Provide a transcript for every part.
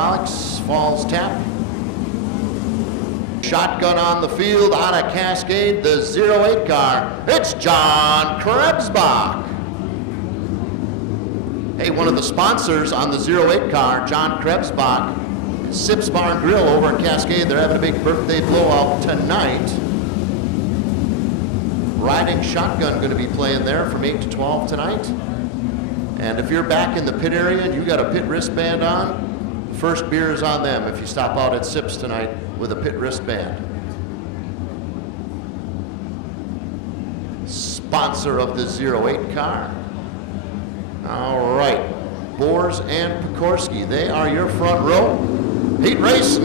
out, small catch. Shotgun on the field out of Cascade, the 0-8 car. It's John Krebsbach. And one of the sponsors on the 0-8 car, John Krebsbach, 6 Barn Grill over at Cascade. They're having a football all at night. Riding shotgun could be playing there for 18 balls tonight. And if you're back in the pit area, you've got a pit wristband on. First beer is on them if you stop out at Sips tonight with a pit wristband. Sponsor of this 0-8 time. All right. Fords and Dorsey, they are your front row. Big race.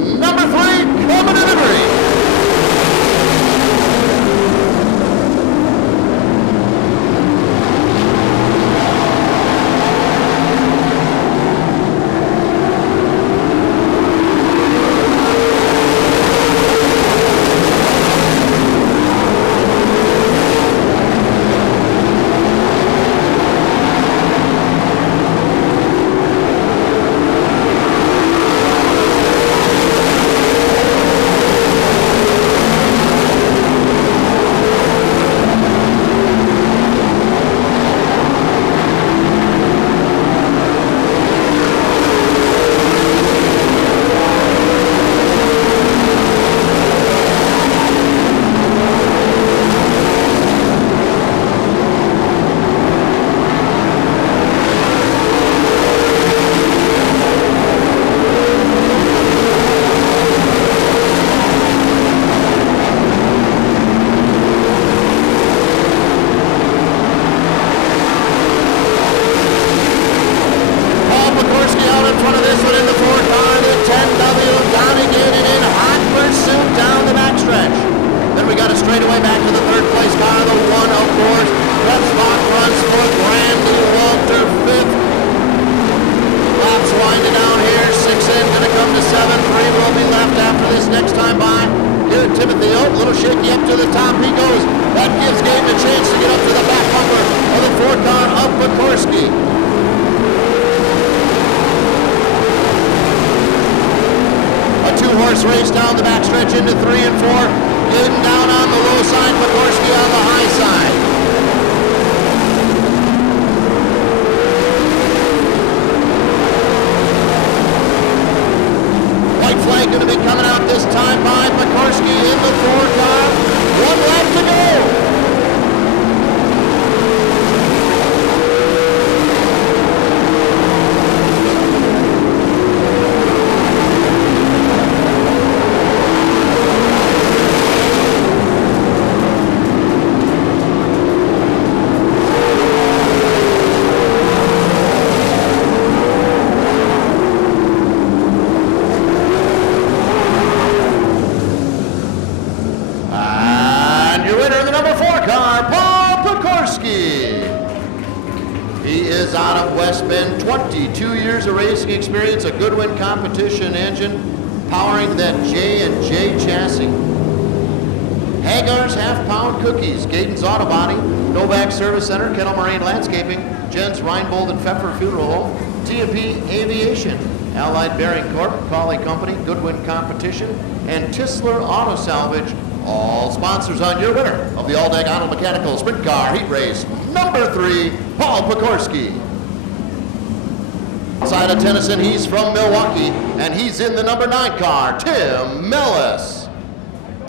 Number 3.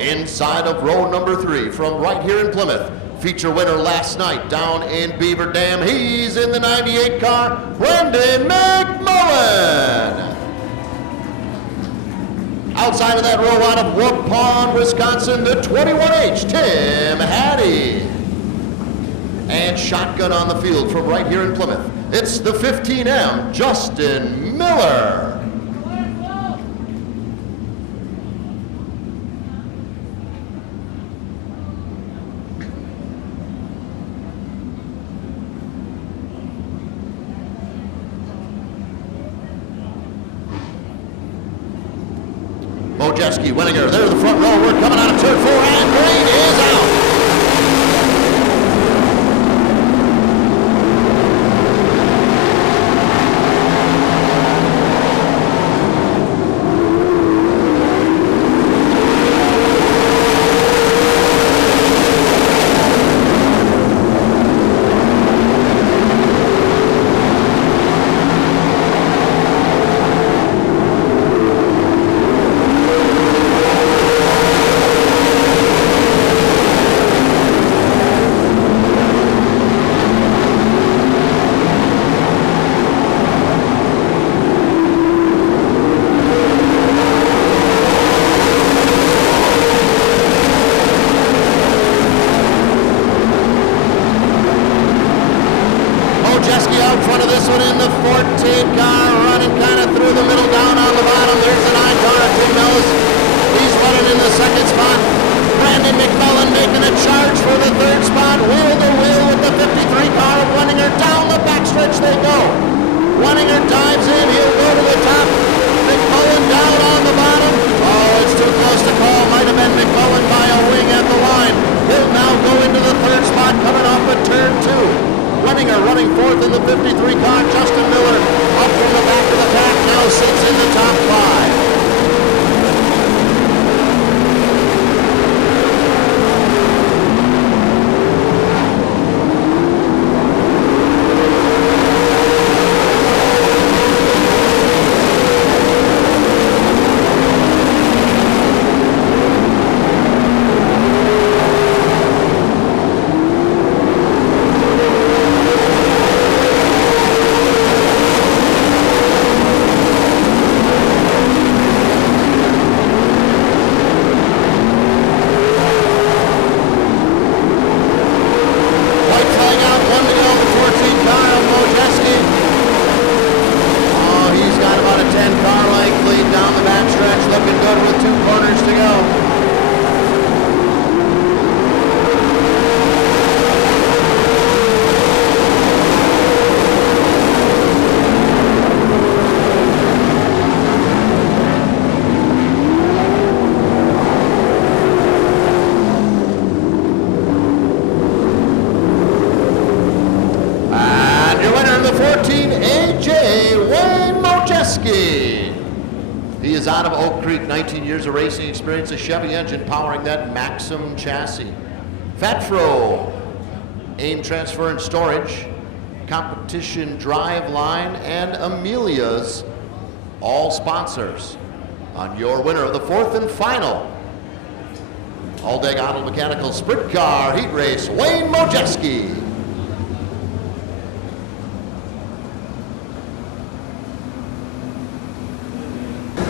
Inside of row number 3 from right here at Plymouth. Feature winner last night down in Beaver Dam. He's in the 98 car, Brendan McMullen. Outside of that row out from Vaughan, Wisconsin, the February Shin Addy. And shotgun on the field from right here at Plymouth. It's the 15M, Justin Miller. out of Oak Creek, 19 years of racing experience, a Chevy engine, power jet, Maxim chassis. Petro, age transfer and storage, competition drive line, and Amelia's, all sponsors. Your winner, the fourth and final. All day on the mechanical sprint car, he raised Wayne Mojeski.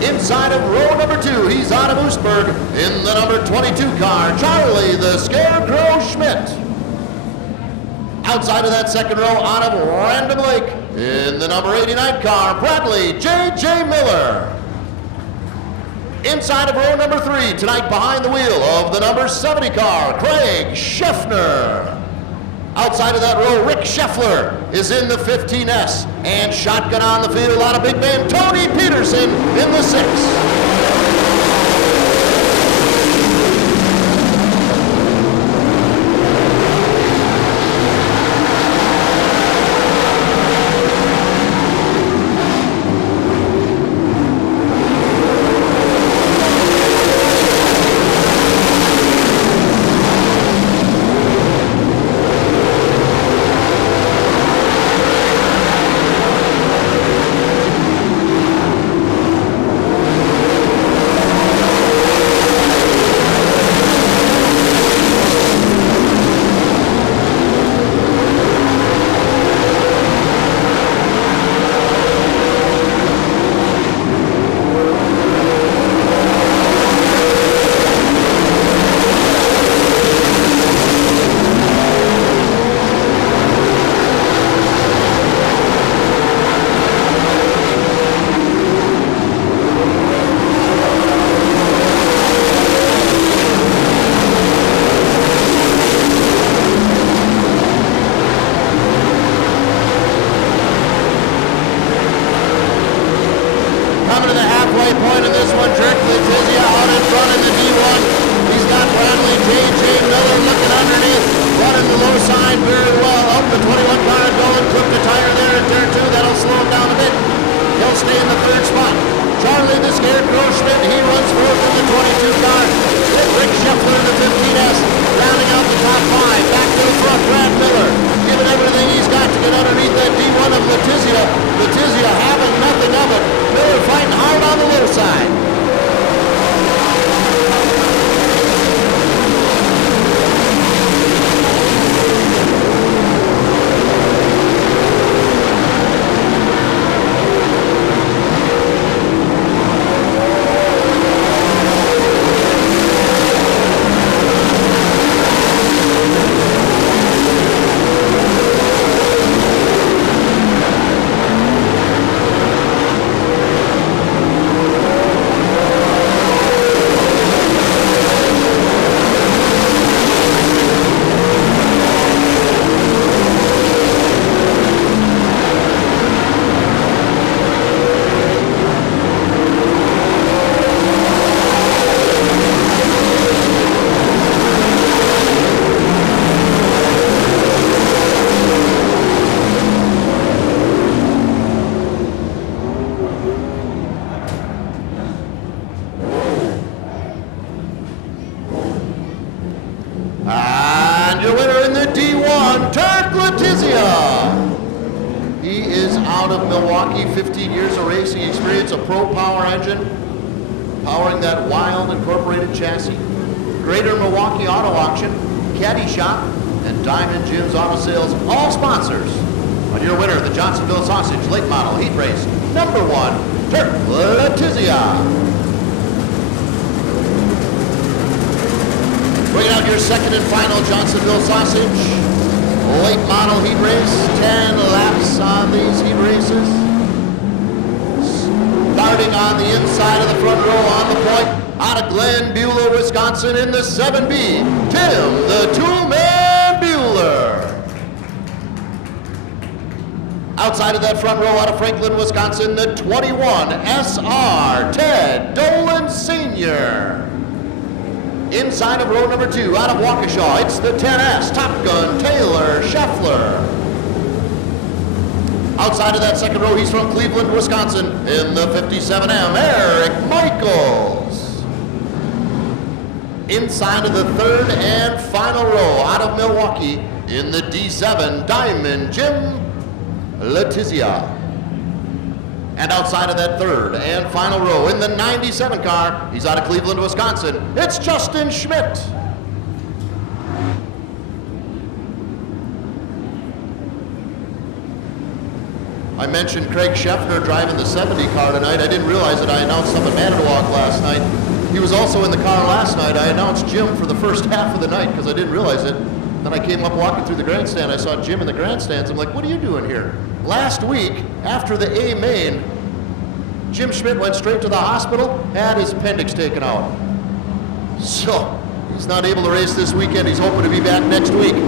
Inside of row number 2, he's on with first. It's the number 22 car, totally the Scarecrow Schmidt. Outside of that second row, on randomly, is the number 89 car, Bradley J. Miller. Inside of row number 3, tonight behind the wheel of the number 70 car, Craig Scheffner. let's get you out. And outside of that third and final row is the 97 car out of Cleveland, Wisconsin. It's Justin Schmidt. I mentioned Greg Scheffler driving the Liberty car tonight. I didn't realize that. I don't think they had walk last night. He was also in the car last night. I thought he was killed for the first half of the night, because I didn't realize it. When I came up watching the grandstand, I saw Jim in the grandstand. I was like, what are you doing here? Last week, after the game, Jim Schmidt went straight to the hospital and had his appendix taken out. So, now they were in this weekend. He's over to that next week.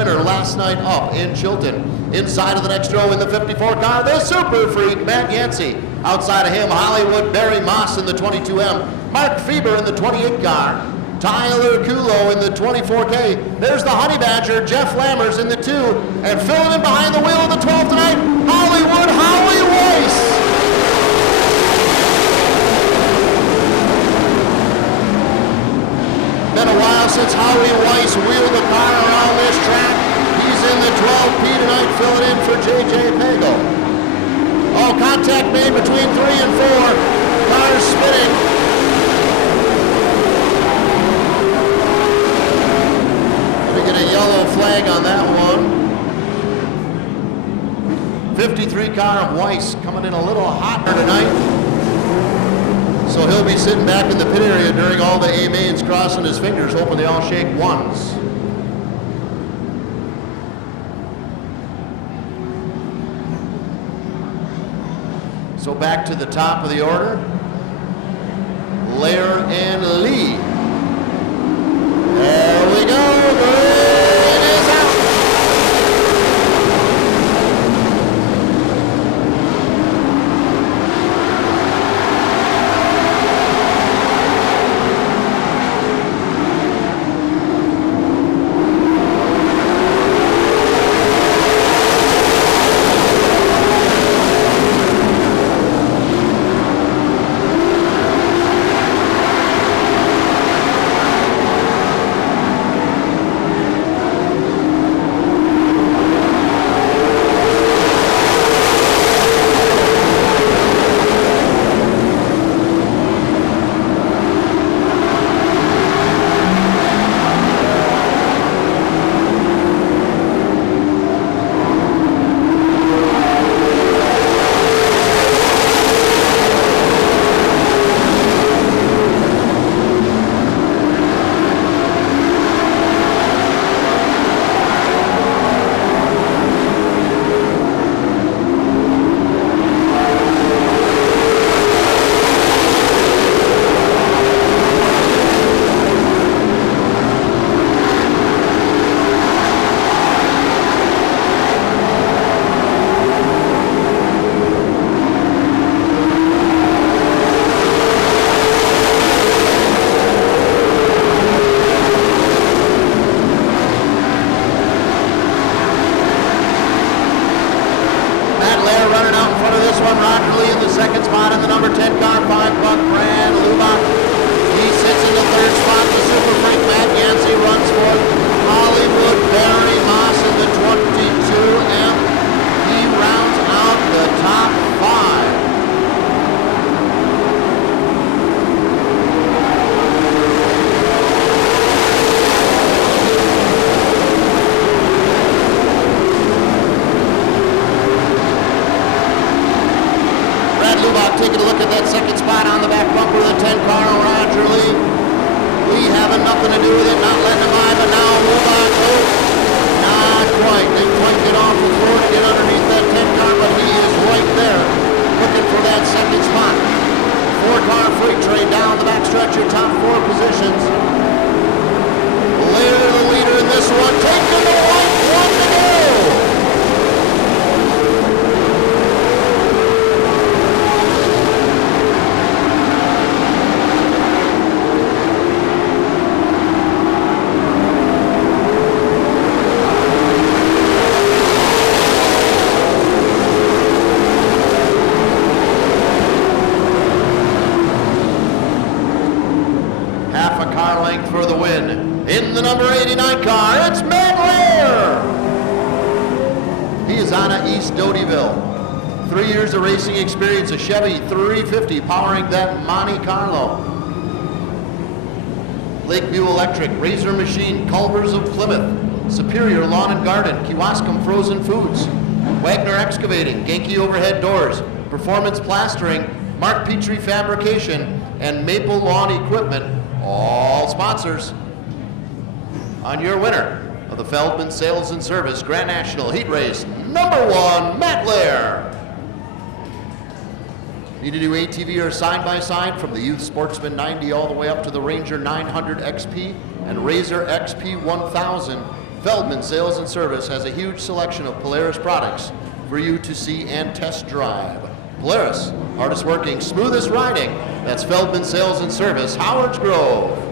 winner last night off in Chilton. Inside the next row with a 54 car, it's Super Green, Matt Yancey. Outside of him, Hollywood Barry Moss in the 22. Mark Bieber in the 28 car. Tyler Duro in the 24K. There's the Honey Badger, Jeff Lammers in the 2. And throwing behind the wheel of the back to the top of the order. Later in the lead. Electric razor machine, colors of split, superior lawn and garden, cosmic frozen foods, Wagner excavating, Kinky overhead doors, performance plastering, Mark Pdtr fabrication, and Maple lawn equipment, all sponsors. On your winner of the Belgian Sales and Service Grand National E-Race, #1, Blair. Your side-by-side with the used Sportsman 90 all the way up to the Ranger 900 XP, the Razor XP 1000, Belton Sales and Service has a huge selection of Polaris products for you to see and test drive. Polaris, hardest working, smoothest riding. That's Belton Sales and Service, Power Pro.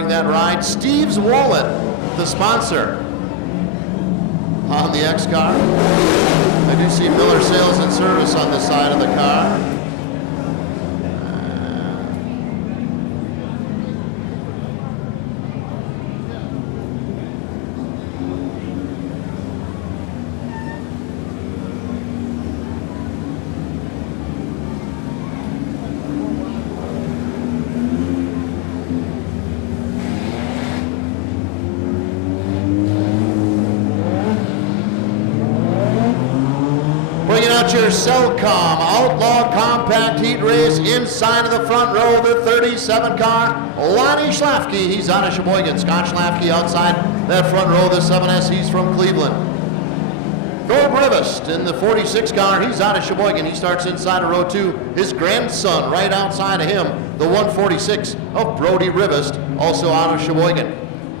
starting that ride, Steve Swollen, the sponsor of the Escort. Inside the front row, the 37 car, one shot. He's on his way, it's not back the outside. That front row is Zelensky from Cleveland. Will Lewis is the 46 car, he's on his way, he starts inside row 2. His grandson right outside of him, the 146 of Brody Rivers, also on his way.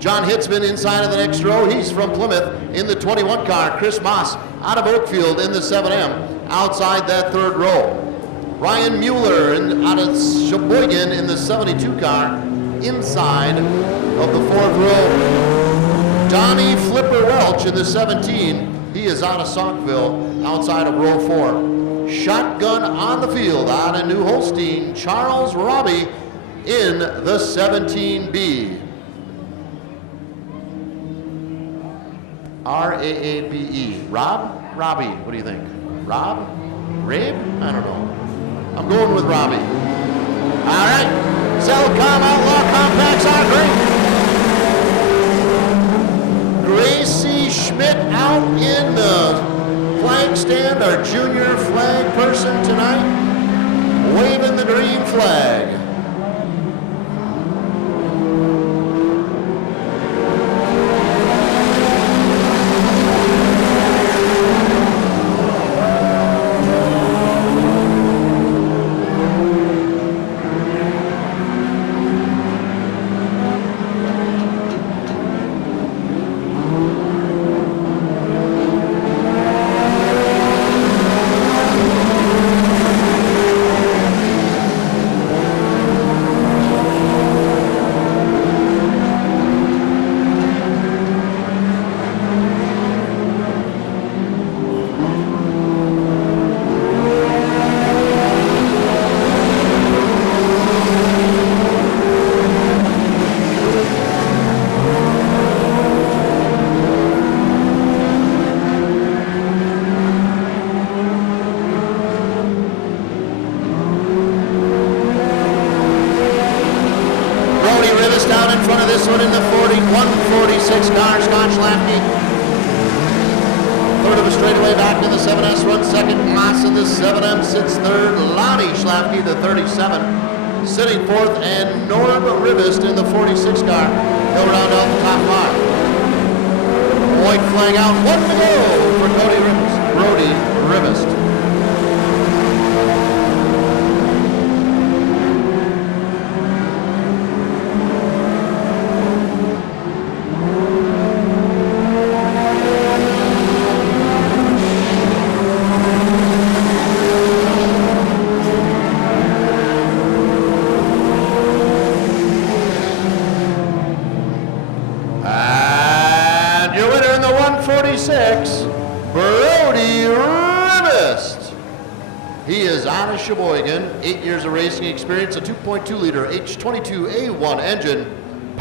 John Hickson inside the next row, he's from Plymouth in the 21 car. Chris Fox out of Woodfield in the 7M, outside that third row. Ryan Mueller is out of Sheboygan in the 72 car. Inside. Clifford Welch in the 17. He is out of Sunville, outside of row 4. Shotgun on the field out of New Holstein. Charles Robbie in the 17B. R-A-A-B-E. Robbie. Rob. Great.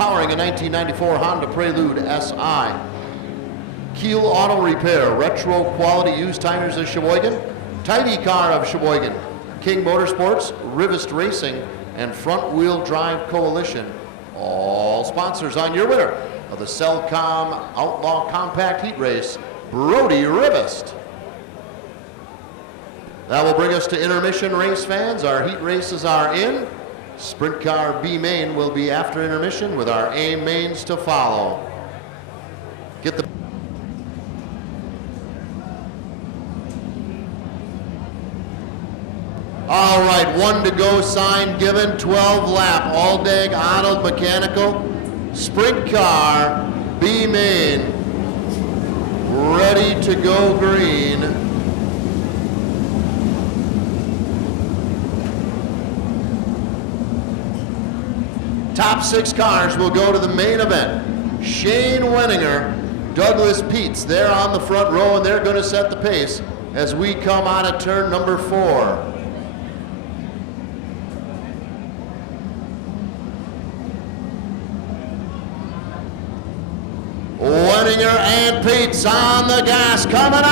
Powering 1994 Honda Cruiser SI. Fuel auto repair, retro quality used tires in Sheboygan, Tidy car of Sheboygan, Gig Motorsports, Rivas Racing, and Front Wheel Drive Coalition. All sponsors on your list of the Selcom Outlaw Compact race. Rudy Rivas. That will bring us to intermission race fans. Our races are in. Sprint car B main will be after intermission with our A mains to follow. All right, 1 to go sign given, 12 lap, all day Arnold mechanical. Sprint car B main. Ready to go green. Top 6 cars will go for the main event. Shane Weniger, Douglas Dietz, they're on the front row and they're going to set the pace as we come on in turn number 4. Weniger and Dietz on the gas. Come on,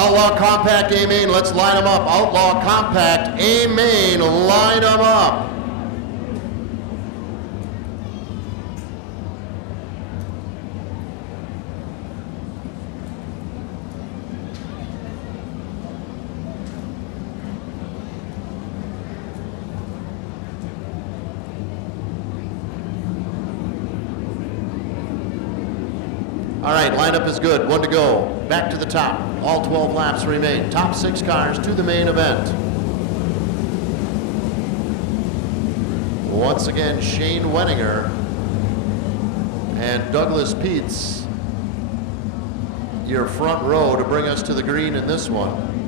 Outlaw Compact A-Main, let's line them up. Outlaw Compact A-Main, line them up. All right, lineup is good. One to go. Back to the top. All 12 laps to the main. Top 6 timers to the main event. Once again, Shane Weniger and Douglas Dietz. Your front row to bring us to the green in this one.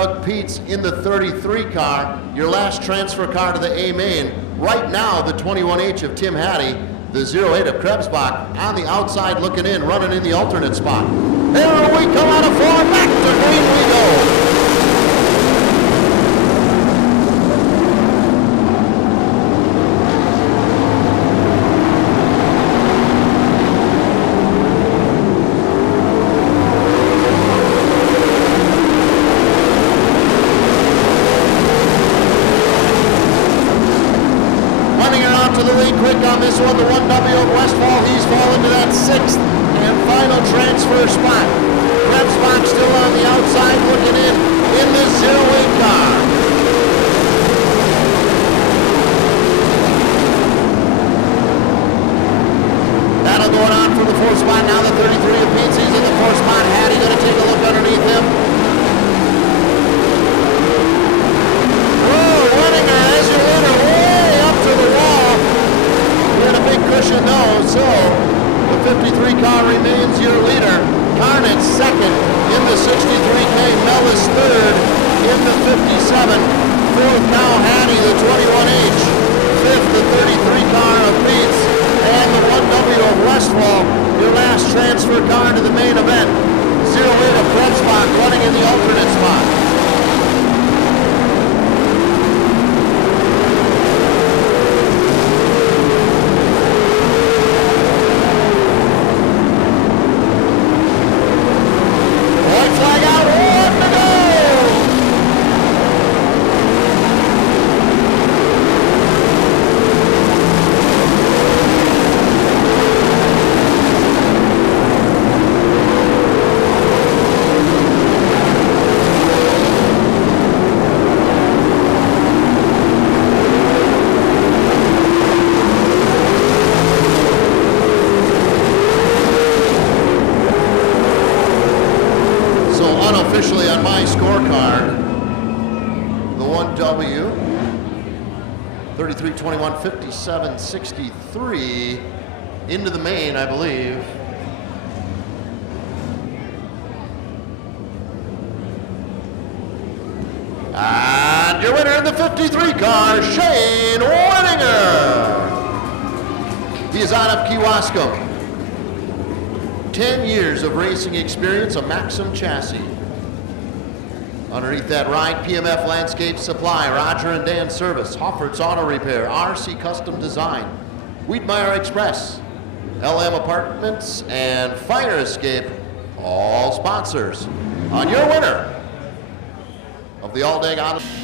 Doug Dietz in the 33 car, your last transfer car to the A-Main. Right now, the 21H of Jim Hattie, the 08 of Beth Block, on the outside looking in, running in the alternate spot. Fire Express, LM Apartments, and Fire Escape, all sponsored by your winner of the Albany.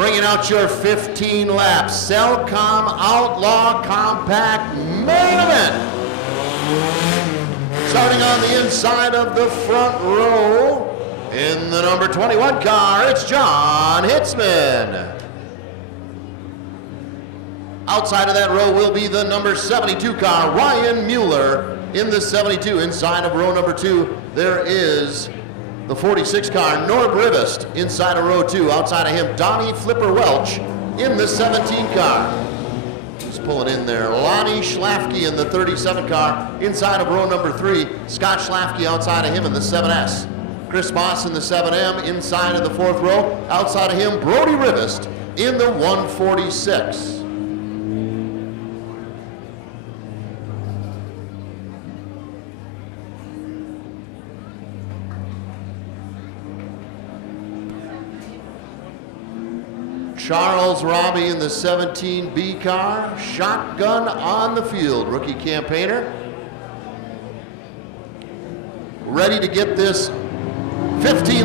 Bringing out your 15 laps, Cellcom Outlaw Compact Red. Inside of the front row is the number 21 car, it's John Hicksman. Outside that row will be the number 72 car, Ryan Mueller. In the 72, inside of row number 2, there is the 46 car, North Rivas, inside of row 2. Outside of him, Donnie Flipper Welch. In the 17 car. Pulling in there, Lonnie Schlappy in the 37 car. Inside of row number 3, Scott Schlappy outside of him in the 7S. Chris Moss in the 7M, inside of the 4th row. Outside of him, North Rivas in the 146. Charles Robbie in the 17 B-Car, shotgun on the field. Rookie campaigner. Ready to get this 50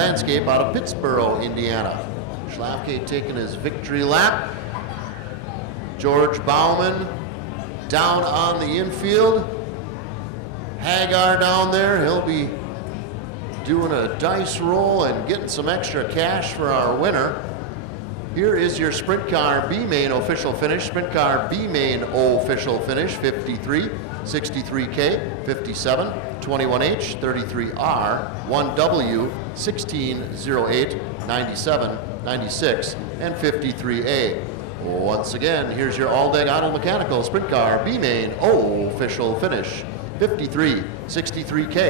Landscape out of Pittsburgh, Indiana. Victory lap. George Bowman down on the infield. Hagar down there, he'll be doing a dice roll and get some extra cash for our winner. Here is your Spring Car Prepaid official finish. Spring Car Prepaid official finish, 53, 63K, 57, 21H, 33R, 1W, 16, 08, 97, 96, and 53A. Well, once again, here's your all-day out-of-the-national Spring Car Prepaid official finish. 53, 63K,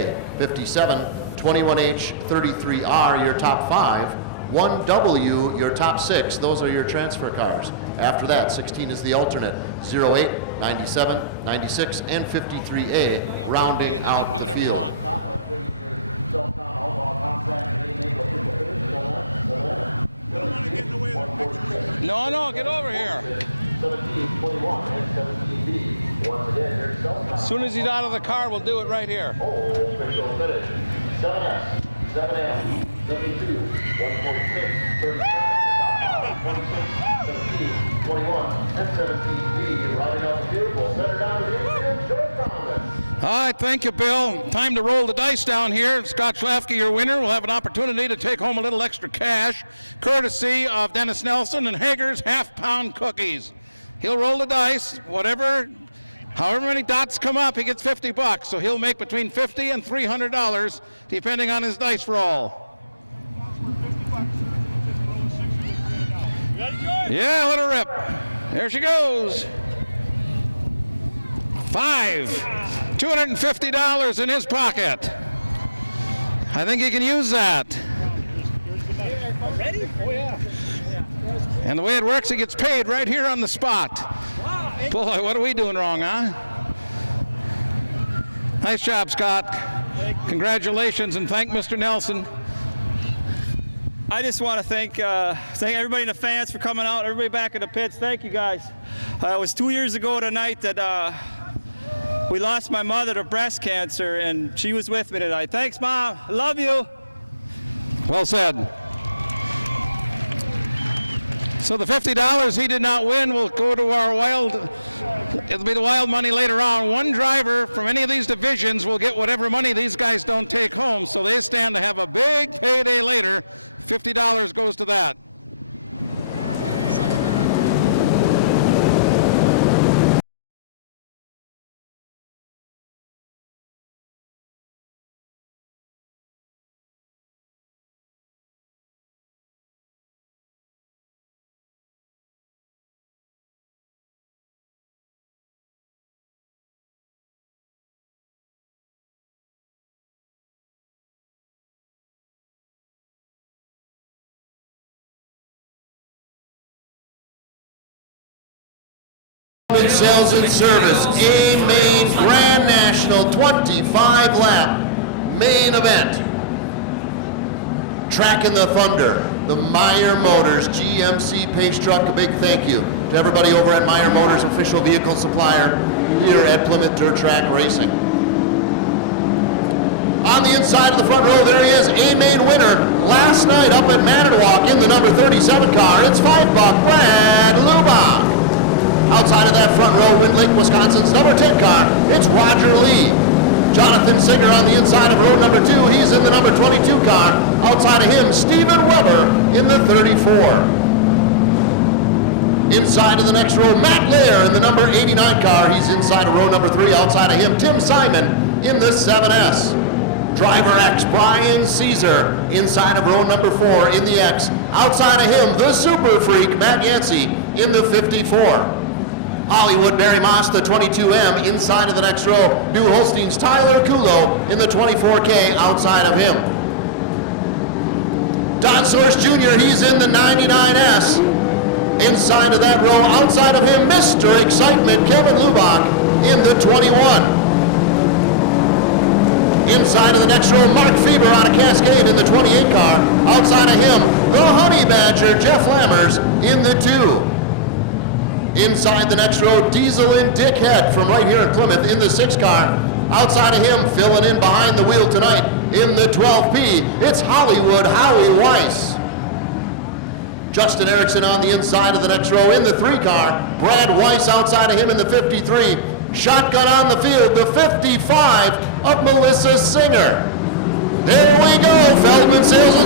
57, 21H, 33R, your top 5, 1W, your top 6, those are your transfer cards. After that, 16 is the alternate, 08, 97, 96, and 53K. Broadway, and then you can do whatever you want. No, get over here. 17, 21, and 17B. Once again, here's Selcon. As soon as he's out of the car, we'll do it right here. Official finish. 7S, 7M, 72, 146, 37, 26, 17, 21, and 17B. Riding out the field, we'll set her down to the infield, George Bowman. All right, thank you, Bill. Time to roll the dice down here. Scott Schlafke, your winner, will have an opportunity to take home a little extra cash, courtesy of Dennis Nelson and Hager's half-pound cookies. He'll roll the dice, however many dots come up, he gets $50. So he'll make between $50 and $300, depending on his dice roll. Yeah, let her rip. There she goes. 5. $250 in his pocket. I think he can use that. Ready? Oh, yeah. And the way it works, he gets paid right here on the spot. Boy, what are we doing wrong, huh? Nice job, Scott. Congratulations, and thank Mr. Nelson. I just want to thank everybody in the fans for coming out, everybody back in the pits. Thank you, guys. It was 2 years ago tonight that we lost my mother to breast cancer, and she was with me tonight. Thanks, Mom. I love you. Well said. So the $50 he did not win will go to our it'll be the wild money later on. One driver from any of these divisions will get whatever money these guys don't take home, so they stand to have a big payday later. $50 goes to that. Sales and service, main Grand National 25 lap, main event. Track to the Thunder, the Fire Motors, GMC, Page Truck, big thank you. Everybody over at Meyer Motors, official vehicle supplier, here at Winter Track Racing. On the inside of the front row, there is the main winner. Last night, Helmet Manderwalk, it was number 37 car, it's one spot, Hollywood Mary Monster 22M, inside of that row. Phil Holstein's Highway Google in the 24K outside of him. Don Swords Jr., he's in the 99M. Inside of that row, outside of him, Mr. Insulted Goldspot in the 21. Inside of that row, right there, right there, in the 28 car. Outside of him, Ron Honeybander, Jeff Levert in the 2. Inside the next row, Diesel in Pinhead from right here at Plymouth in the 6 car. Outside of him, filling in behind the wheel tonight, in the 12B, it's Hollywood. Hollywood, Howie White. Justin Erickson on the inside of the next row in the 3-car. Brad White's outside of him in the 53. Shotgun on the field, the 55, Uncle Melissa Singer. Here we go.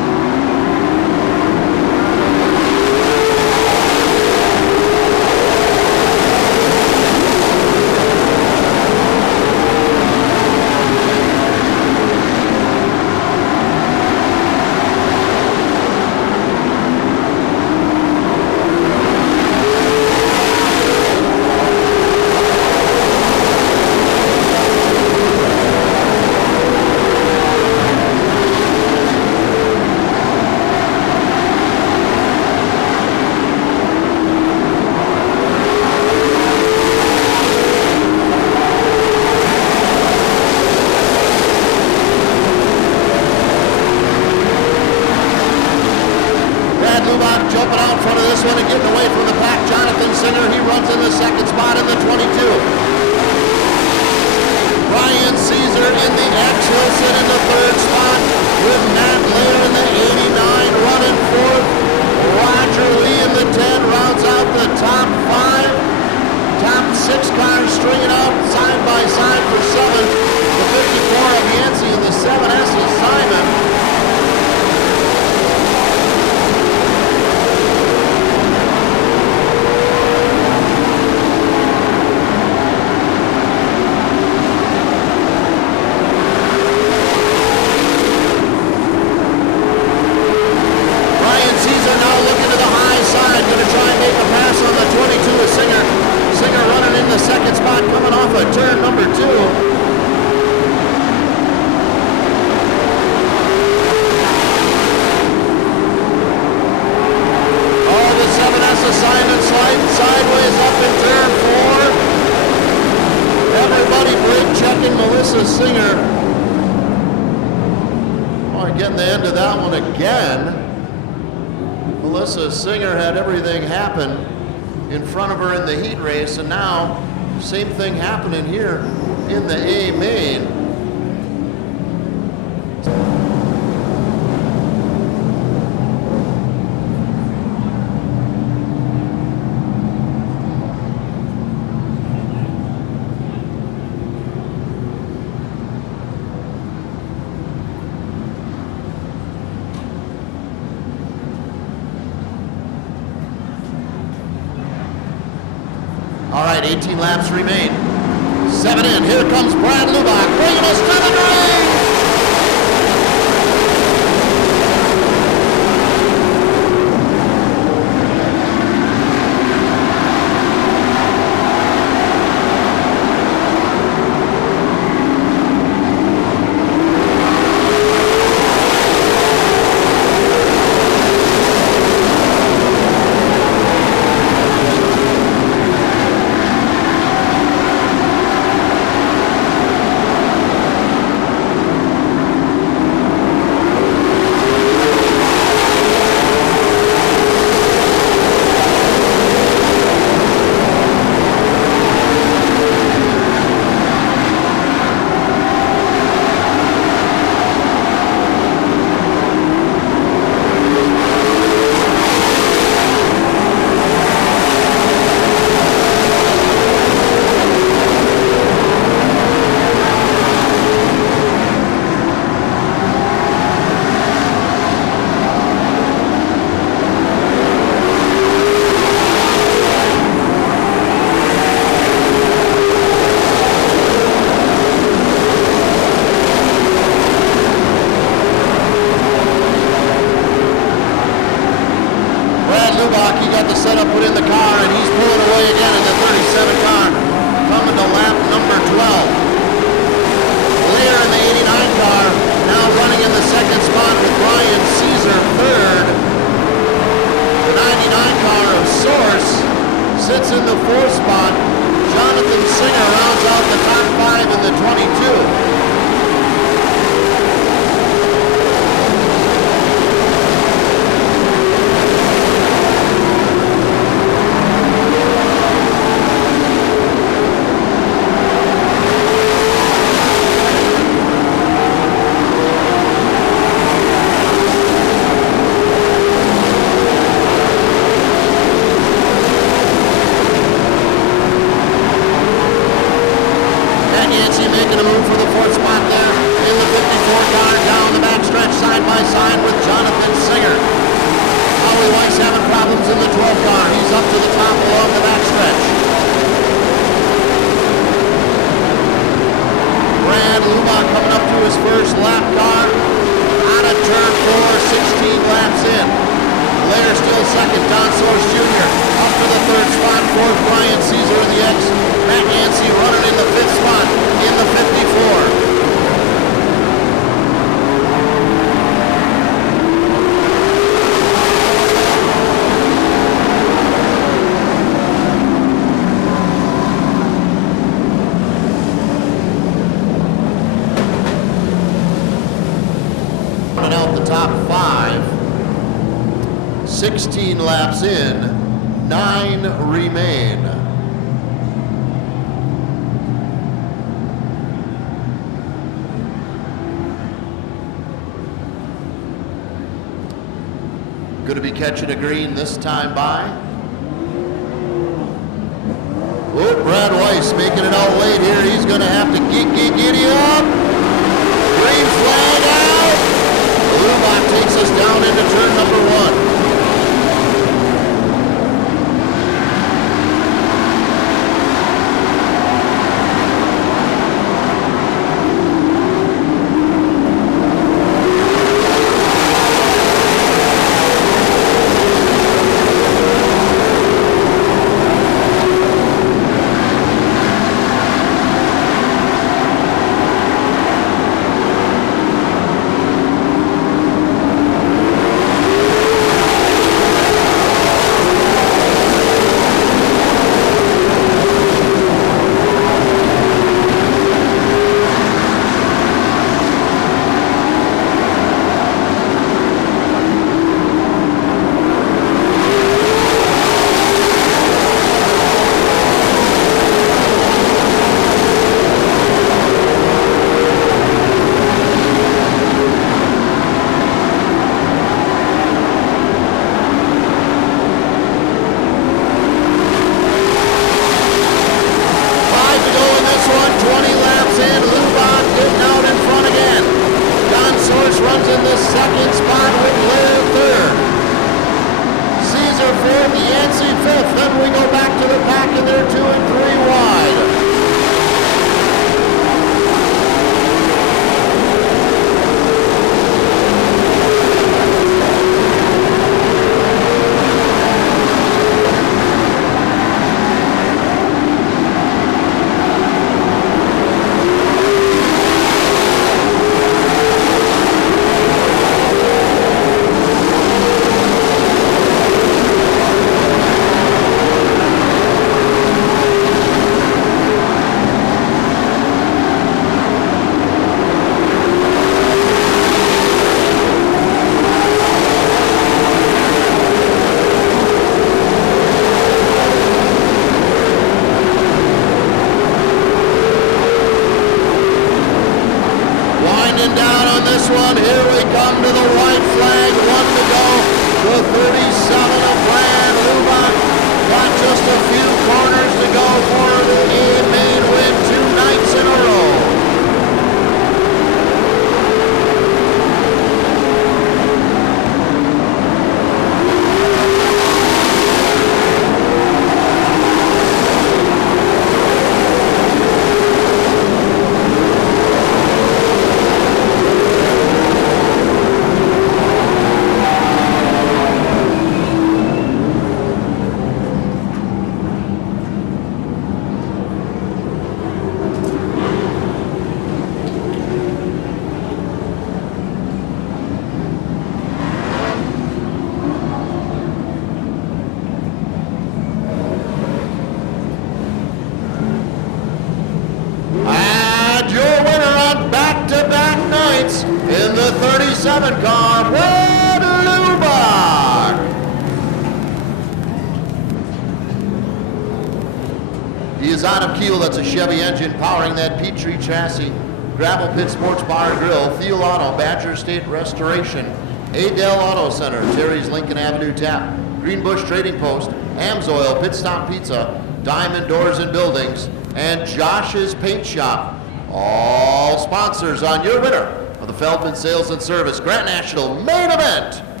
Sales and Service Grand National Tournament.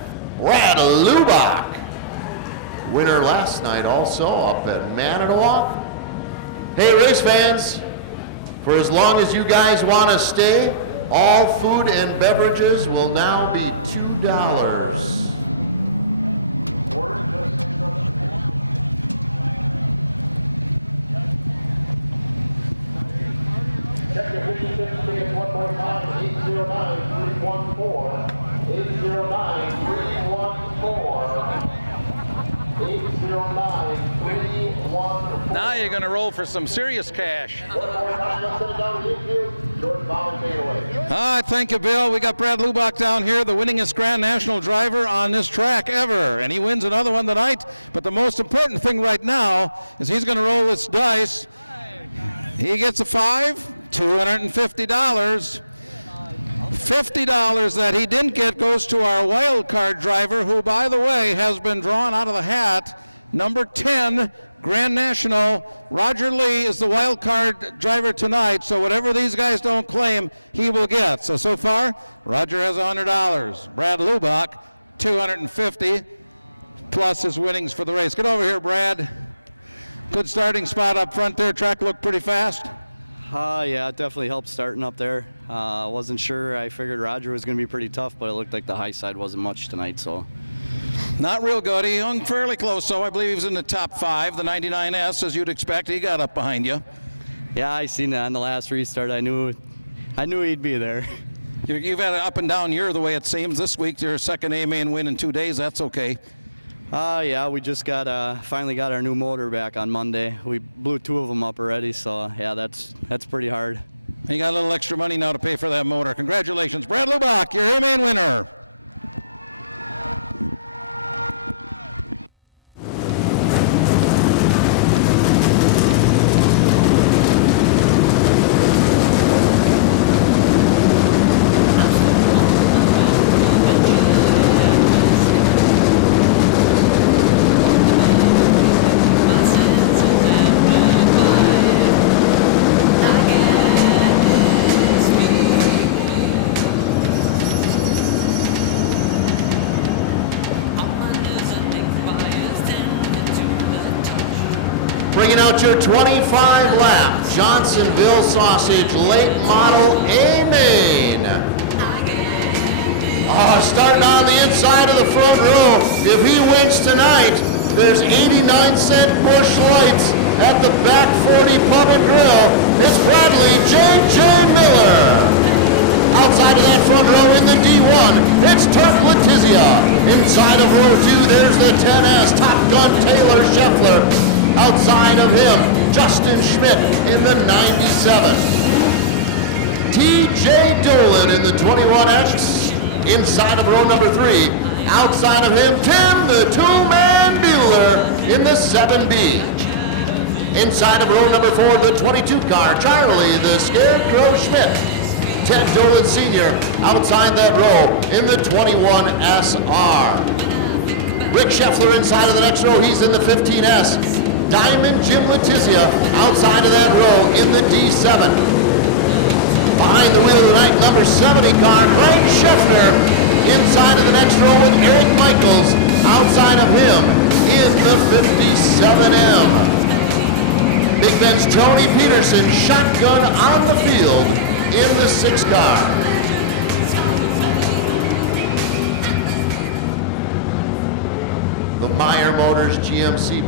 Rock. Winner last night also off that banner walk. Hey, race fans, for as long as you guys want to stay, all food and beverages will now be $2. Or just check your 56 tickets one more time, 809-314. 809-314. Now you're going to roll for some serious cash. One more time, let's set it down to the infield. George Bauer, take it away. All right, thank you, Bill. We got Brad Lubach down here, the winningest Grand National driver on this track ever, and he wins another one tonight. But the most important thing right now is he's going to roll this dice. He gets a 5, $250. $50 that he didn't get goes to our wild card driver, who, by the way, has been drawn out of the hat. Number 10, Grand National. Roger Lee is the wild card driver tonight, so whatever these guys don't claim, he will get. So far, Roger has $100. Brad Lubach, $250, plus his winnings for the race. Get over here, Brad. Good starting spot up front there. Track looked pretty fast. Yeah, it definitely helped starting up there. Wasn't sure. I figured Roger was going to be pretty tough, but it looked like the high side wasn't much tonight, so. Not real good. He hung fairly close, so I believe he was in the top 5. The 99S, as you'd expect, he got up behind you. Yeah, I seen that on the last restart. I knew he'd be there. You've had an up and down year the way it seems. This week, your second A main win in 2 days. That's okay. Yeah, we just finally got our new motor back on Monday. We blew 2 of them up already, so yeah, that's pretty hard. You got a little extra money now to pay for that motor. Congratulations, Brad Lubach, your A main winner. Fire orders, GMC,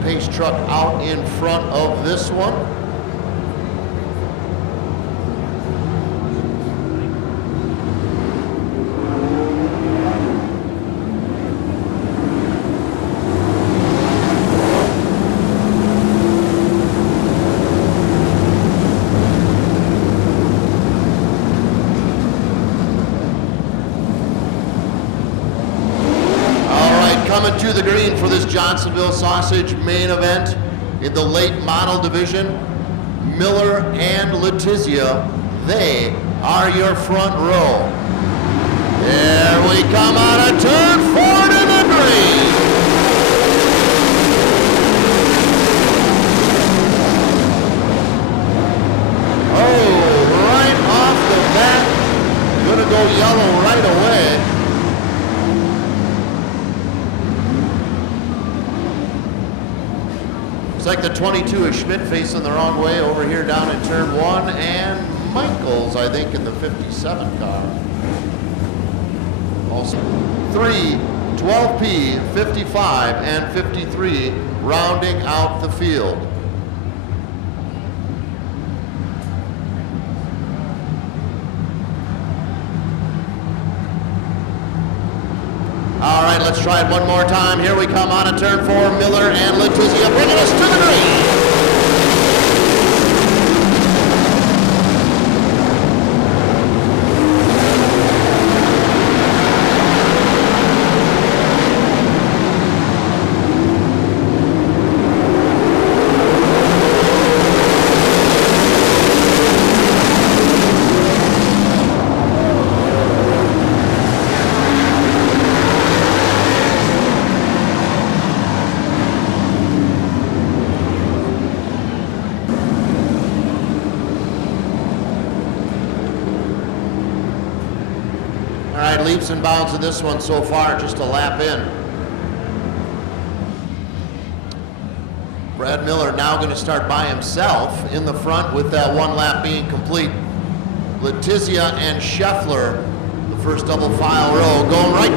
outside one more time. Here we come on at their four-wheeler. Brad Miller now going to start by himself in the front with that one lap heat complete. With Tizia and Shuttler, the first little mile or going.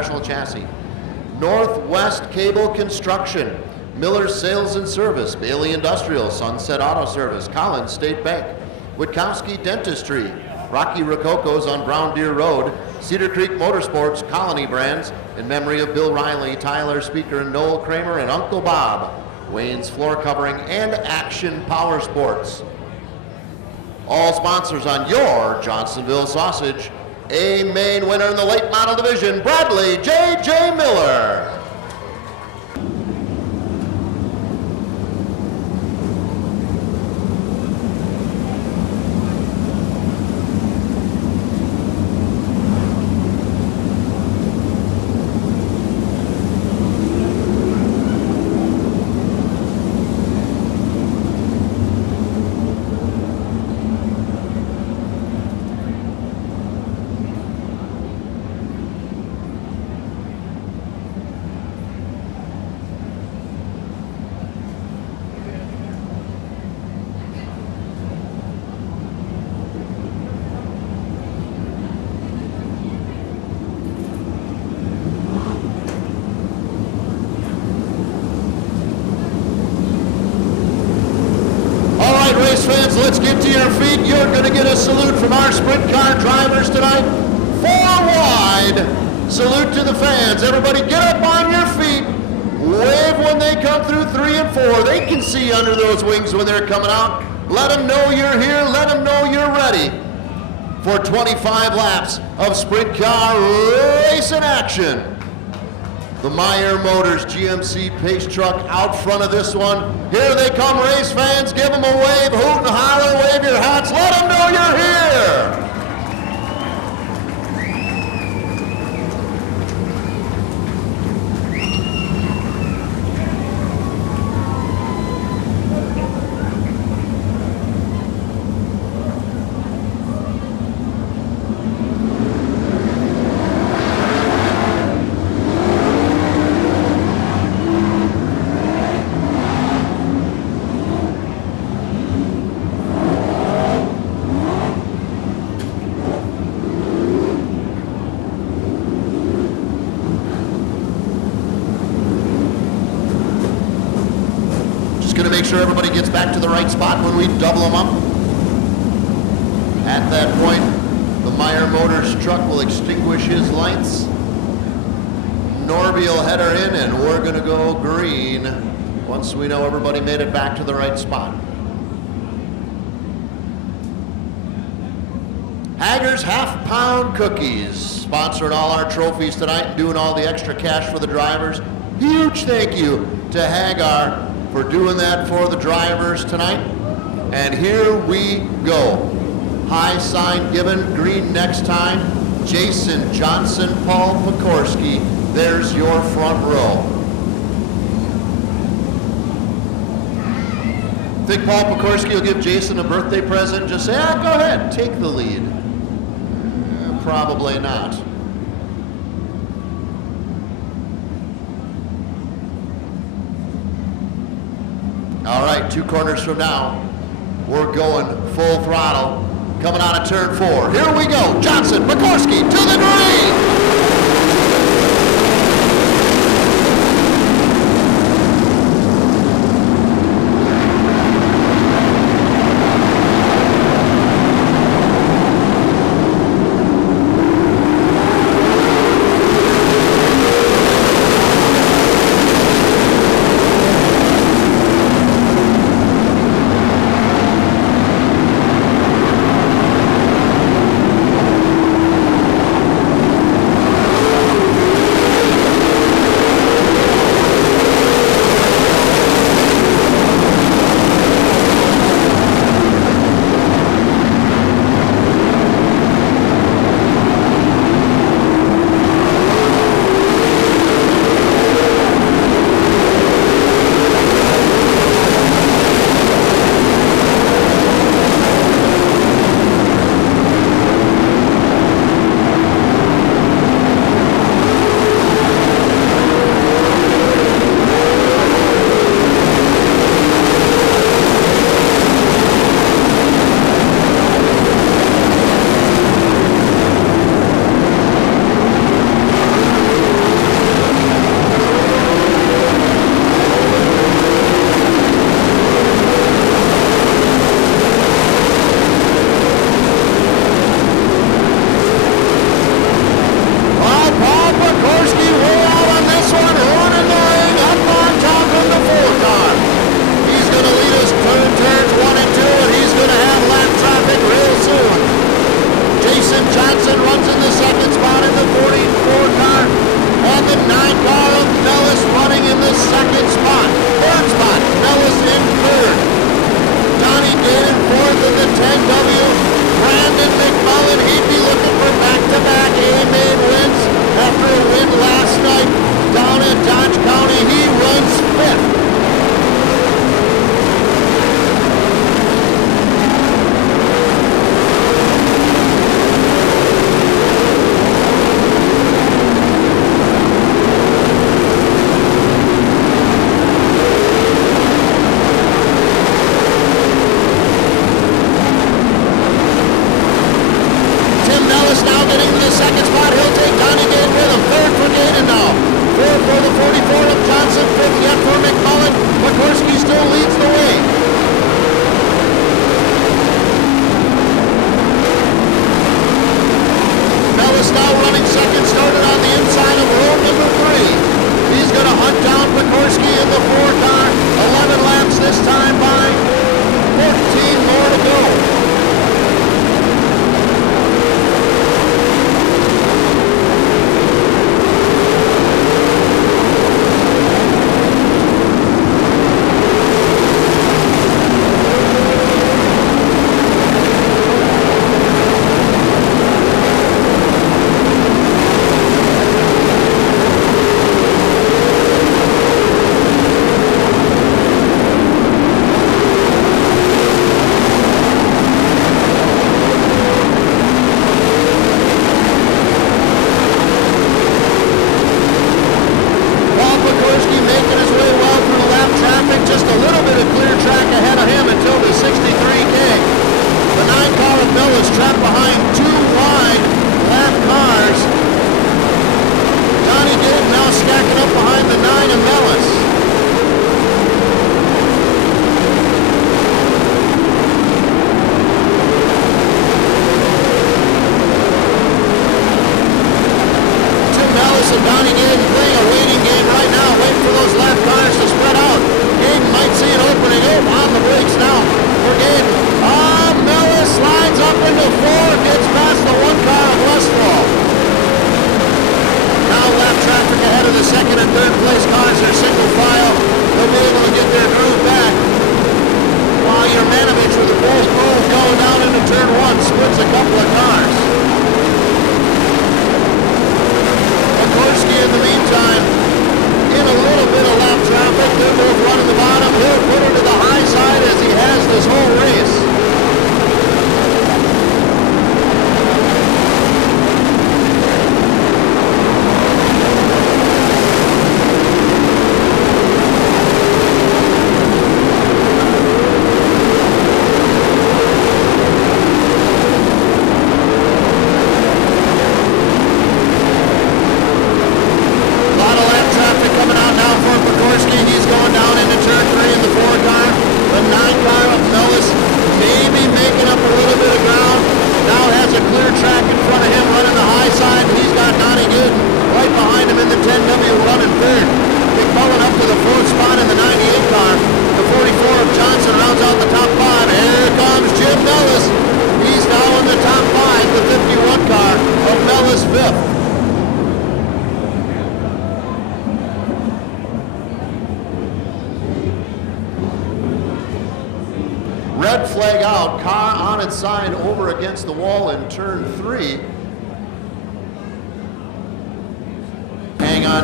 Central County. Northwest Cable Construction, Miller Sales and Service, Daily Industrial, Sunset Auto Service, Collins State Bank, Wisconsin Dentistry, Rocky Rococo's on Brown Deer Road, Cedar Creek Motorsports, Colony Brand, memory of Bill Riley, Tyler Speaker, Noel Kramer, and Uncle Bob. Wayne's Floor Covering and Action Power Sports. All sponsors on your Johnsonville Sausage. A May winner in the late final edition, Bradley J. Miller.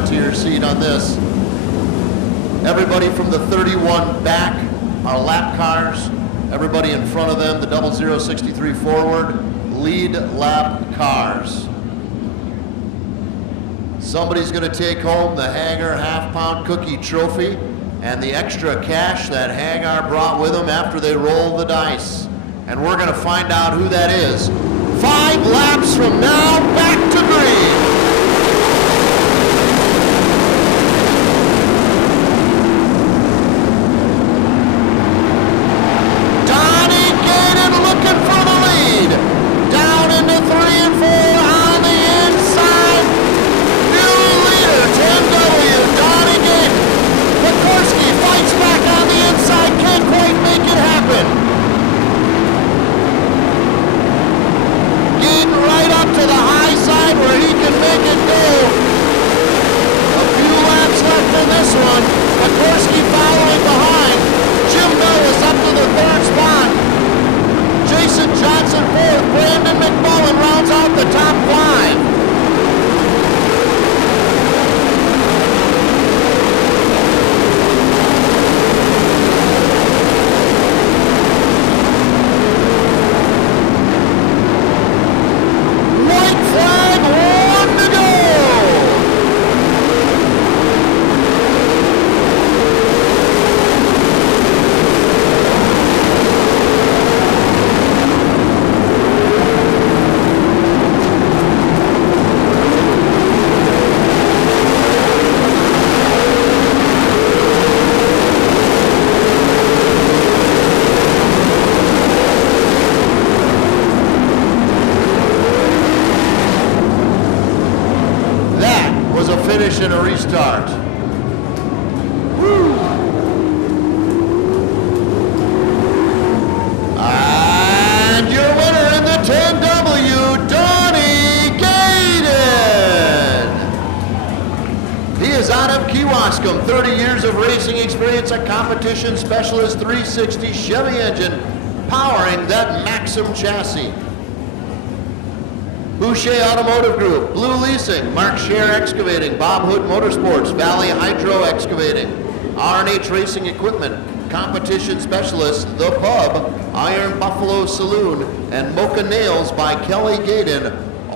on this. Everybody from the 31 back, lap cars. Everybody in front of them, the double 063 forward, lead lap cars. Somebody's going to take home the Hanger half-pound cookie trophy and the extra cash that Hanger brought with them after they roll the dice. And we're going to find out who that is. 5 laps.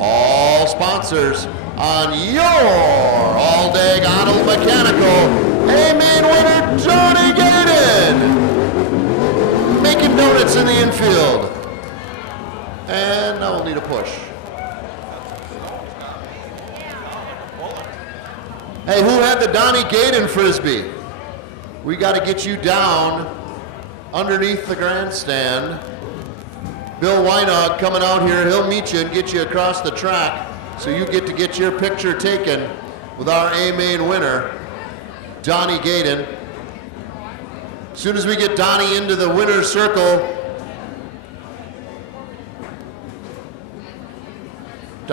All sponsors on your all-day Hey, we'll have the Donnie David Frisbee. We got to get you down underneath the grandstand. Bill Wynot coming out here, he'll meet you, get you across the track, so you can get your picture taken with our A-Main winner, Johnny Gaden. As soon as we get Donnie into the winner's circle,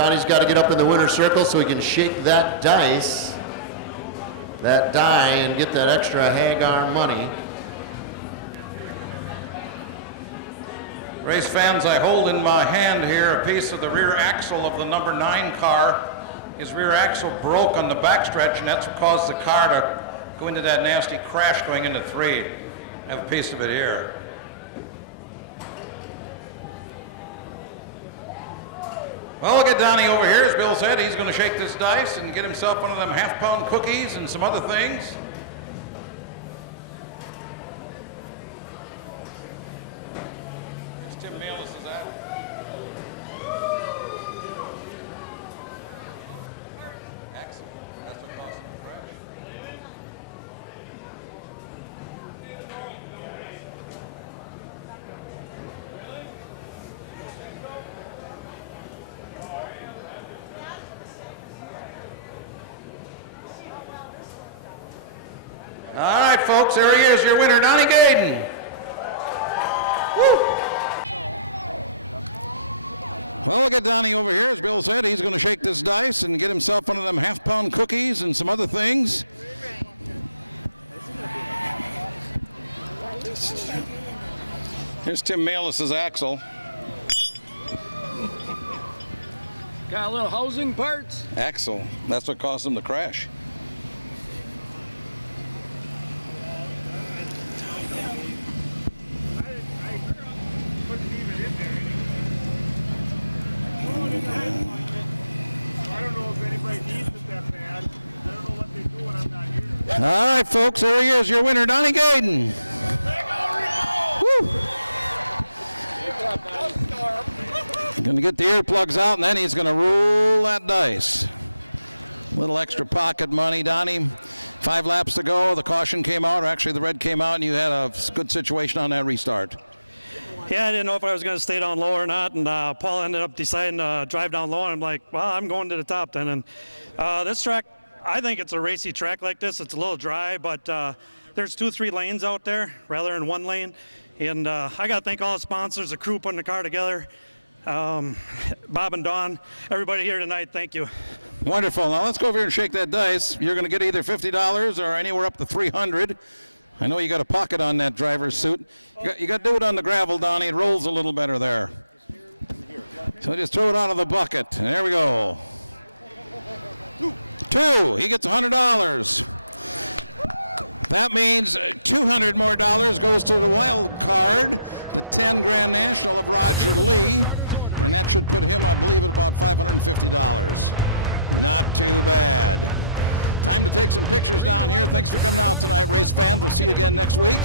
Donnie's got to get up in the winner's circle so he can shake that dice. That die and get that extra hang-on money. Race fans, I hold in my hand here a piece of the rear axle of the number 9 car. His rear axle broke on the backstretch. That's caused the car to go into that nasty crash going into 3. Got a piece of it here. Oh, look at Donnie over here. Bill said he's going to shake his dice and get himself one of them half-pound cookies and some other things. Well, look at Donnie over here. As Bill said, he's going to shake this dice and get himself one of them half-pound cookies and some other things. Here's Tim Malis' axle. Got a little housing parts? Axle. That's what caused him to crash. Everybody needs it that bad. I don't know what they do when I'm not here. All right, folks, there he is, your winner, Donnie Gaden. Woo! Going to get the earplugs out, and then he's going to roll that dice. Little extra pocket money, Donnie. 5 laps to go. The caution came out, or actually the red came out, and you had a good situation on that restart. Yeah, I didn't know if I was going to stay down low or not, and Paul ended up deciding to drive down low, and I'm like, well, I'm going to the top then. And this track, I think it's a racy track like this. It's a little dry, but there's 2-3 lanes out there rather than 1 lane. And I got to thank all the sponsors, the crew putting the car together, Bob and Dawn, everybody here tonight, thank you. Wonderful. Now let's go over here and shake that dice. You're going to get either $50 or anywhere up to $300. I know you got a pocket on that driver's suit. You got to do it on the gravel, Donnie. It rolls a little better there. So just throw it out of the bucket. There we go. 2. He gets $100. That means $200 more goes to the wild card, the 10 Grand National of Roger Lee, and that should put him, I believe, at about $550. Not too bad. Time to take some pictures down here. Thanks for coming out tonight, race fans. We'll see you again next week.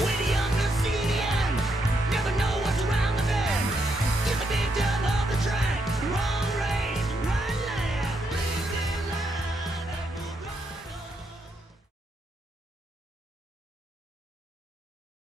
With the younger CDA